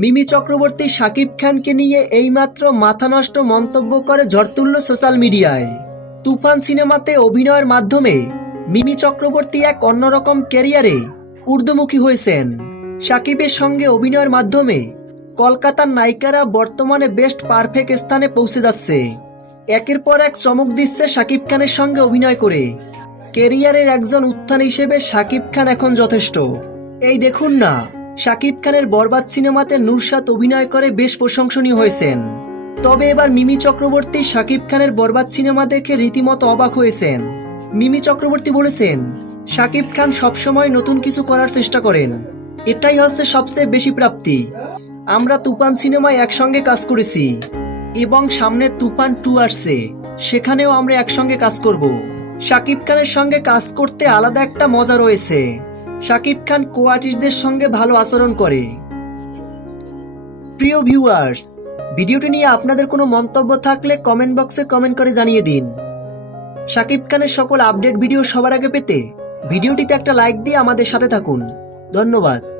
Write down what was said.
মিমি চক্রবর্তী শাকিব খানকে নিয়ে এইমাত্র মাথা নষ্ট মন্তব্য করে ঝড় তুলল সোশ্যাল মিডিয়ায়। তুফান সিনেমাতে অভিনয়ের মাধ্যমে মিমি চক্রবর্তী এক অন্যরকম ক্যারিয়ারে ঊর্ধ্বমুখী হয়েছেন। শাকিবের সঙ্গে অভিনয়ের মাধ্যমে কলকাতার নায়িকারা বর্তমানে বেস্ট পারফেক্ট স্থানে পৌঁছে যাচ্ছে। একের পর এক চমক দিচ্ছে শাকিব খানের সঙ্গে অভিনয় করে। কেরিয়ারের একজন উত্থান হিসেবে শাকিব খান এখন যথেষ্ট। এই দেখুন না শাকিব খানের বরবাদ সিনেমাতে নুরসাদ অভিনয় করে বেশ প্রশংসনীয় হয়েছেন। তবে এবার মিমি চক্রবর্তী শাকিব খানের বরবাদ সিনেমা দেখে রীতিমতো অবাক হয়েছেন। মিমি চক্রবর্তী বলেছেন, শাকিব খান সবসময় নতুন কিছু করার চেষ্টা করেন। এটাই হচ্ছে সবচেয়ে বেশি প্রাপ্তি। আমরা তুফান সিনেমায় একসঙ্গে কাজ করেছি এবং সামনে তুফান টু আসছে। সেখানেও আমরা একসঙ্গে কাজ করব। শাকিব খানের সঙ্গে কাজ করতে আলাদা একটা মজা রয়েছে। শাকিব খান কো আর্টিস্টদের সঙ্গে ভালো আচরণ করে। প্রিয় ভিউয়ার্স ভিডিওটি নিয়ে আপনাদের কোনো মন্তব্য থাকলে কমেন্ট বক্সে কমেন্ট করে জানিয়ে দিন। শাকিব খানের সকল আপডেট ভিডিও সবার আগে পেতে ভিডিওটিতে একটা লাইক দিয়ে আমাদের সাথে থাকুন। ধন্যবাদ।